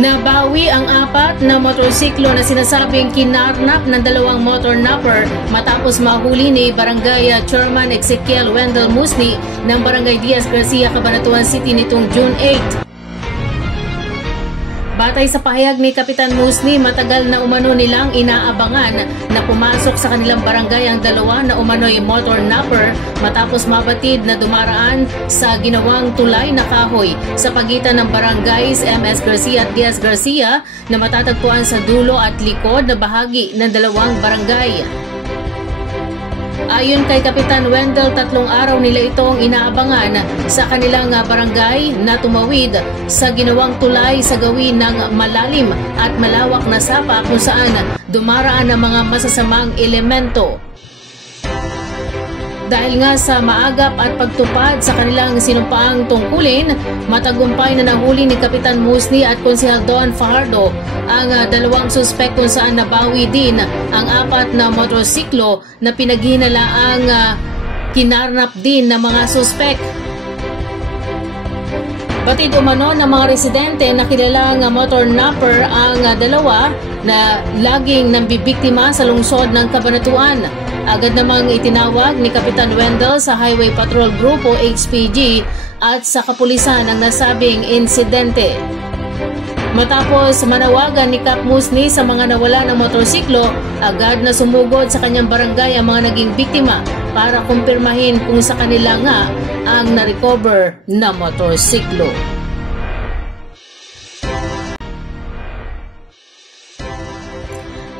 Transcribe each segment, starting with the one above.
Nabawi ang 4 na motorsiklo na sinasabing kinarnap ng 2 motor napper matapos mahuli ni Barangay Chairman Ezekiel Wendell Musni ng Barangay Diaz Garcia, Cabanatuan City nitong June 8. Batay sa pahayag ni Kapitan Musni, matagal na umano nilang inaabangan na pumasok sa kanilang barangay ang 2 na umano'y motor napper matapos mabatid na dumaraan sa ginawang tulay na kahoy sa pagitan ng barangays MS Garcia at Diaz Garcia na matatagpuan sa dulo at likod na bahagi ng 2 barangay. Ayon kay Kapitan Wendell, 3 araw nila itong inaabangan sa kanilang barangay na tumawid sa ginawang tulay sa gawin ng malalim at malawak na sapa kung saan dumaraan ang mga masasamang elemento. Dahil nga sa maagap at pagtupad sa kanilang sinumpaang tungkulin, matagumpay na nahuli ni Kapitan Musni at Konsehal Don Fajardo ang 2 suspek kung saan nabawi din ang 4 na motorsiklo na pinaghinalaang kinarnap din ng mga suspek. Batid umano ng mga residente na kilalang motor napper ang 2 na laging nambibiktima sa lungsod ng Cabanatuan. Agad namang itinawag ni Kapitan Wendell sa Highway Patrol Group o HPG at sa kapulisan ang nasabing insidente. Matapos manawagan ni Kap Musni sa mga nawala ng motorsiklo, agad na sumugod sa kanyang barangay ang mga naging biktima para kumpirmahin kung sa kanila nga ang na-recover na motorsiklo.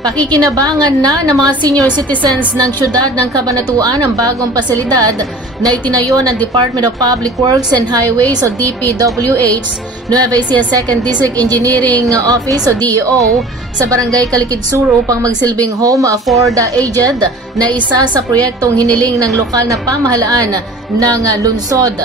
Pakikinabangan na ng mga senior citizens ng siyudad ng Cabanatuan ang bagong pasilidad na itinayo ng Department of Public Works and Highways o DPWH, Nueva Ecija 2nd District Engineering Office o DEO sa Barangay Calikid Sur upang magsilbing home for the aged na isa sa proyektong hiniling ng lokal na pamahalaan ng lungsod.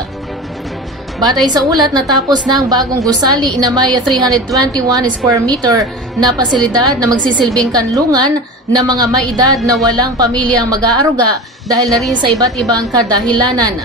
Batay sa ulat, natapos na ang bagong gusali na may 321 square meter na pasilidad na magsisilbing kanlungan ng mga may edad na walang pamilyang mag-aaruga dahil na rin sa iba't ibang kadahilanan.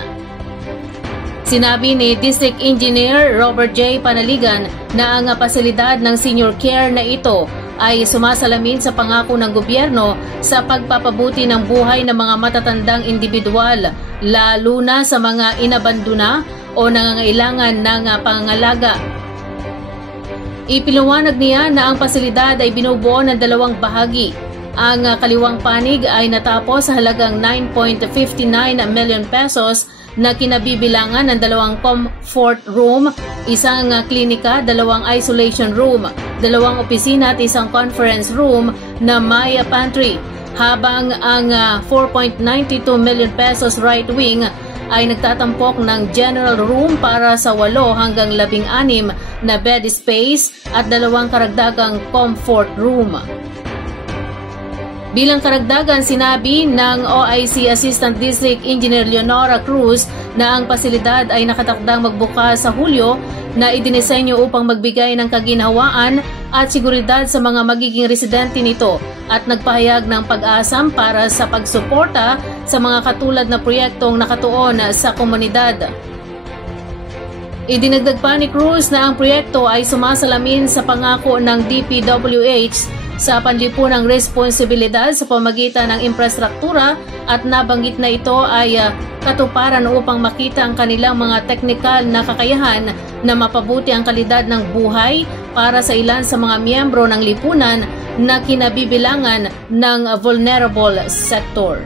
Sinabi ni District Engineer Robert J. Panaligan na ang pasilidad ng senior care na ito ay sumasalamin sa pangako ng gobyerno sa pagpapabuti ng buhay ng mga matatandang individual, lalo na sa mga inabandona o nangangailangan ng pangangalaga. Ipiliwanag niya na ang pasilidad ay binubuo ng 2 bahagi. Ang kaliwang panig ay natapos sa halagang 9.59 million pesos na kinabibilangan ng 2 comfort room, 1 klinika, 2 isolation room, 2 opisina at 1 conference room na may pantry, habang ang 4.92 million pesos right wing ay nagtatampok ng general room para sa 8 hanggang 16 na bed space at 2 karagdagang comfort room. Bilang karagdagan, sinabi ng OIC Assistant District Engineer Leonora Cruz na ang pasilidad ay nakatakdang magbukas sa Hulyo na idinisenyo upang magbigay ng kaginhawaan at seguridad sa mga magiging residente nito at nagpahayag ng pag-asam para sa pagsuporta sa mga katulad na proyektong nakatuon sa komunidad. Idinagdag pa ni Cruz na ang proyekto ay sumasalamin sa pangako ng DPWH sa panlipunang responsibilidad sa pamagitan ng infrastruktura at nabanggit na ito ay katuparan upang makita ang kanilang mga teknikal na kakayahan na mapabuti ang kalidad ng buhay para sa ilan sa mga miyembro ng lipunan na kinabibilangan ng vulnerable sector.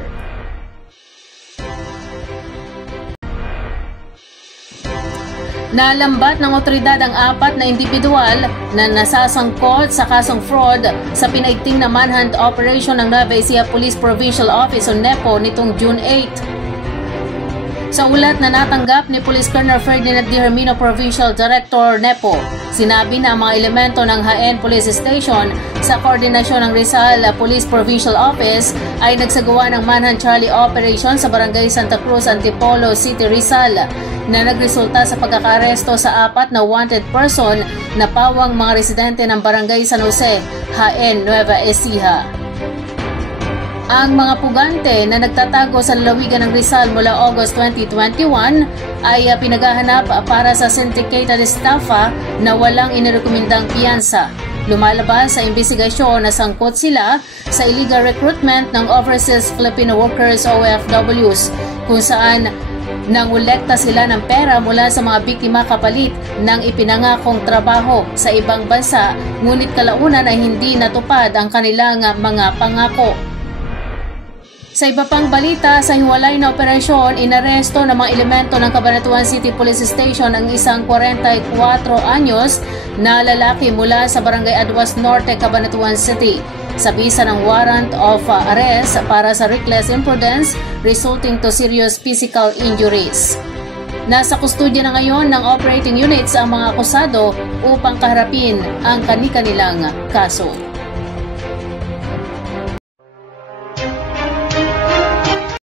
Nalambat ng otoridad ang 4 na individual na nasasangkot sa kasong fraud sa pinaigting na manhunt operation ng Nueva Ecija Police Provincial Office o NEPO nitong June 8. Sa ulat na natanggap ni Police Colonel Ferdinand D. Hermino, Provincial Director NEPO, sinabi na ang mga elemento ng Jaén Police Station sa koordinasyon ng Rizal Police Provincial Office ay nagsagawa ng manhunt Charlie Operation sa Barangay Santa Cruz, Antipolo City, Rizal na nagresulta sa pagkakaresto sa 4 na wanted person na pawang mga residente ng Barangay San Jose, Jaén, Nueva Ecija. Ang mga pugante na nagtatago sa lalawigan ng Rizal mula August 2021 ay pinaghahanap para sa syndicated estafa na walang inirekomendang piyansa. Lumalabas sa imbestigasyon na sangkot sila sa illegal recruitment ng overseas Filipino workers OFWs kung saan nangolekta sila ng pera mula sa mga biktima kapalit ng ipinangakong trabaho sa ibang bansa, ngunit kalaunan ay hindi natupad ang kanilang mga pangako. Sa iba pang balita, sa hiwalay na operasyon, inaresto ng mga elemento ng Cabanatuan City Police Station ang isang 44 anyos na lalaki mula sa Barangay Aduas Norte, Cabanatuan City sa bisa ng warrant of arrest para sa reckless imprudence resulting to serious physical injuries. Nasa kustodya na ngayon ng operating units ang mga akusado upang kaharapin ang kani-kanilang kaso.